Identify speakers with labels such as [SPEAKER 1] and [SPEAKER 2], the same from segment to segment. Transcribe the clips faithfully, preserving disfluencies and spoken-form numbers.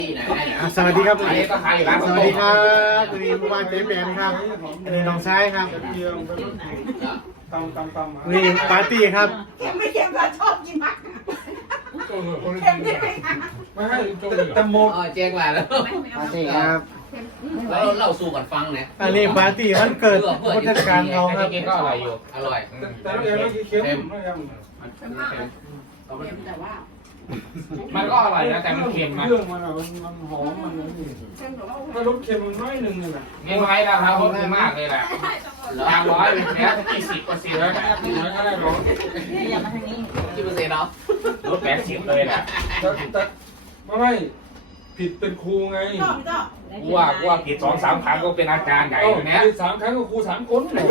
[SPEAKER 1] สวัสดีครับ
[SPEAKER 2] อันนี้ก็ขายอยู่ร้าน
[SPEAKER 1] สวัสดีครับวันนี้บ้านเจ๊แปนครับอันนี้น้องชายครับ
[SPEAKER 3] ตำตำตำ
[SPEAKER 1] วันนี้ปาร์ตี้ครับ
[SPEAKER 4] เค็มไม่เค็มเราชอบกินมากเค็มใช่ไหมคะ
[SPEAKER 3] ไม่ให้แตงโม
[SPEAKER 2] อ๋อแจ้งมาแล้ว
[SPEAKER 1] ปาร์ตี้ครับ
[SPEAKER 2] แล้วเราสู่กันฟังเนี่ย
[SPEAKER 1] อันนี้ปาร์ตี้วันเกิดผู้จัดการเราครับ
[SPEAKER 2] ก็อร่อยอยู่อร่อย
[SPEAKER 3] แต่เราเองไม่กินเค็มไม่ยัง
[SPEAKER 4] เค็มมากเค็มแต่ว่า
[SPEAKER 5] มันก็อร่อยนะแต่มันเค็มนะ
[SPEAKER 3] เครื่องมันอ่ะมันมันหอมมันนี่
[SPEAKER 4] เค็มแต่ว่า
[SPEAKER 3] ถ้ารสเค็มมันน้อยหนึ่งนี่แหละ
[SPEAKER 5] เงี้ยไว้แล้วครับรสดีมากเลยแหละยางร้อยเนี้ยกี่สิบเปอร์เซ็นต์แล้วนะ
[SPEAKER 3] น้อยก็ได้หรอก
[SPEAKER 4] อย่ามาทางนี้
[SPEAKER 2] กี่เปอร์เซ็นต์เนาะ
[SPEAKER 5] รสแปดสิบเลยแหละ
[SPEAKER 3] แต่แต่ไม่ไม่ผิดเป็นครูไง
[SPEAKER 4] ชอบชอบ
[SPEAKER 5] ว่าว่าผิดสองสามครั้งก็เป็นอาจารย์ใหญ่อยู่เนี้ย
[SPEAKER 3] สามครั้งก็ครูสามคนเลย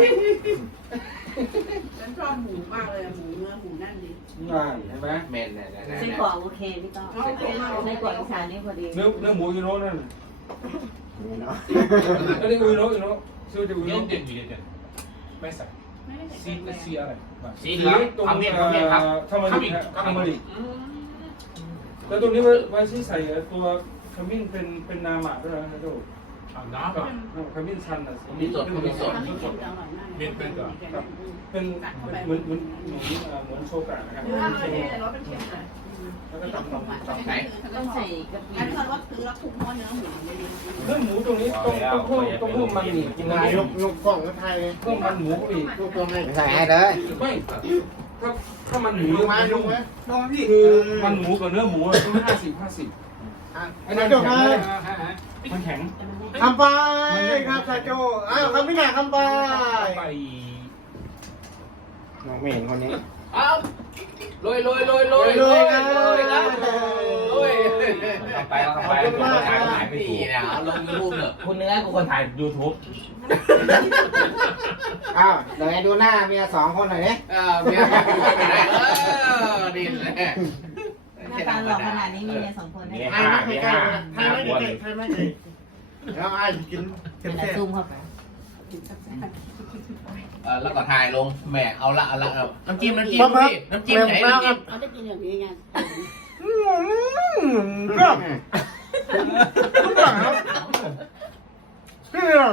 [SPEAKER 4] ฉันชอบหมูมากเลยหมูเนื้อหมูแน่นดี
[SPEAKER 3] ง่ายใช่ไหม
[SPEAKER 2] เมนเนี่ยเนี่ย
[SPEAKER 6] ไส้กรอกโอเคพี่ต้อไส้กรอกอีสานนี่พอดี
[SPEAKER 3] เนื้อเนื้อหมูยูโน่นั่นอันนี้ยูโน่ยูโน่ซื้อจากยู
[SPEAKER 5] เย็
[SPEAKER 3] โน่
[SPEAKER 5] นเย็นเย็นเย็นไม่ใส่ซีก็ซีอะไร
[SPEAKER 3] สี
[SPEAKER 5] สีเหลือง
[SPEAKER 3] ตรง
[SPEAKER 5] ขมิ้นขมิ้นครับ
[SPEAKER 3] ธรรม
[SPEAKER 5] ข
[SPEAKER 3] ดิ
[SPEAKER 5] มิ้น
[SPEAKER 3] ธ
[SPEAKER 5] ข
[SPEAKER 3] รรม
[SPEAKER 5] มิ้น
[SPEAKER 3] ดิแล้วตรงนี้ไว้ไว้ที่ใส่ตัวขมิ้นเป็นเป็นนาหมาด้วยนะโจ้
[SPEAKER 5] น้ำแบบ
[SPEAKER 3] ขมิ้นชันอ่ะ
[SPEAKER 2] มีสดมีสด
[SPEAKER 4] ทำให้เค็มจะอร่อยมาก
[SPEAKER 5] เป็นเป็นก่อน
[SPEAKER 3] เป็นเหมือนเหมือนเหมือนเหมือนโชกะนะครับ
[SPEAKER 4] เนื้อมันเป็นแต่รสเป็นเค็มเลย
[SPEAKER 3] แล้วก็ตำตำตำ
[SPEAKER 2] ไหน
[SPEAKER 6] ต้องใส่กะปิ
[SPEAKER 4] อันนี้เราซื้อแล้วคลุกเพราะเนื้อหมูไม่ดี
[SPEAKER 3] เรื่องหมูตรงนี้ต้องต้องเพิ่มต้องเพิ่มมันอีกกิน
[SPEAKER 1] นาย
[SPEAKER 3] นาย
[SPEAKER 1] ลูกลูกกล่องก็ไทย
[SPEAKER 3] เพิ่มมันหมูอีก
[SPEAKER 1] ลูกตัวไม่ใส่ให้เลย
[SPEAKER 3] ไม่ถ้าถ้ามันหมู
[SPEAKER 1] ลูกไม้ลูกไหมลูกพี่
[SPEAKER 3] คือมันหมูกับเนื้อหมูต้องห้าสิบห้าสิบ
[SPEAKER 1] ไอ้นายโจ้ครับ
[SPEAKER 3] มันแข็ง
[SPEAKER 1] คำไปครับชายโจ้อ้าวคำไม่หนาคำไป
[SPEAKER 5] ไป
[SPEAKER 1] น้องไม่เห็นคนนี้
[SPEAKER 2] อ้าวลอยลอยลอยลอยลอยครับลอย
[SPEAKER 5] ไปแล้วไปแล้วผมถ่ายถ่ายไม่
[SPEAKER 2] นี่
[SPEAKER 5] ถูก
[SPEAKER 2] นะลงยูทูบเนอะ
[SPEAKER 5] คุณเนื้อกูคนถ่ายยูทูบ
[SPEAKER 1] อ้าวเดี๋ยวให้ดูหน้าเมียสองคนหน่อยนี่
[SPEAKER 2] อ่าเมียไปไหนเออดีเลย
[SPEAKER 6] หน้าตาหล่อขนาดนี้มีเมียสองคนได้
[SPEAKER 5] มี
[SPEAKER 6] ไง
[SPEAKER 5] ห้ามีห้า
[SPEAKER 1] ไทย
[SPEAKER 5] ห้า
[SPEAKER 1] ไม่
[SPEAKER 5] คน
[SPEAKER 1] ไทยไทยไม่ไทยแล้วไอ้กินเต็ม
[SPEAKER 6] แต่
[SPEAKER 1] เต็ม
[SPEAKER 6] ซูมเข้าไป
[SPEAKER 2] เออแล้วก็ถ่ายลงแหมเอาละเอาละน้ำจิ้มน้ำจิ้มพี่น้ำจิ้มไหนน้ำจิ้ม
[SPEAKER 4] เขาจะกินอย่างนี้ไง
[SPEAKER 1] ก็พี่เรื่อง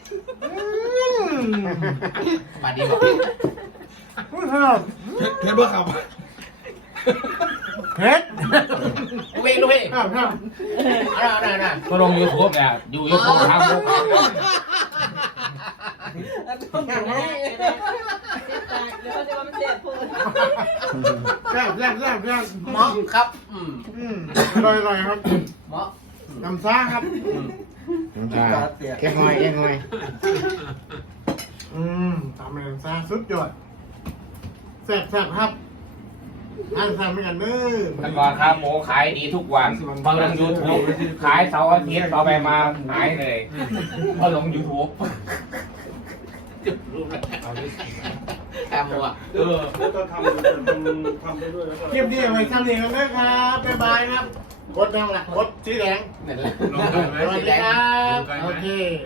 [SPEAKER 2] มาดีกว่า
[SPEAKER 1] พี่เรื่อง
[SPEAKER 3] เทปเบอร์ขับ
[SPEAKER 1] เฮ็ด
[SPEAKER 2] ลูกพี่ลูกพี่
[SPEAKER 1] ครับครับ
[SPEAKER 2] เอาละเอาละ
[SPEAKER 5] ก็ลงยูทูบเนี่ยอยู่ยูทูบครับ
[SPEAKER 1] แซ่บแซ่บแซ่บแซ่บ
[SPEAKER 2] หมอครับอืม
[SPEAKER 1] อืมอร่อยอร่อยครับ
[SPEAKER 2] หมอ
[SPEAKER 1] น้ำซ่าครับน้ำซ่าแกงหอยแกงหอยอืมทำเป็นน้ำซ่าสุดยอดแซ่บแซ่บครับอ่านแซ่บไม่กันเด้อ
[SPEAKER 5] แต่ก่อนครับโมขายดีทุกวันพอลงยูทูบขายเสาร์อาทิตย์ต่อไปมาหายเลยพอลงยูทูบ
[SPEAKER 2] จุดรูปแคมวัว
[SPEAKER 3] เออแล้วก็ทำทำทำไปด้วยแล้วก็
[SPEAKER 1] คลิปนี้เอาไว้ซ้ำนี้กันด้วยครับบ๊ายบายครับกดนั่งหลักกดสีแดง
[SPEAKER 2] นั่นแหละ
[SPEAKER 1] สวัสดีครับโอเค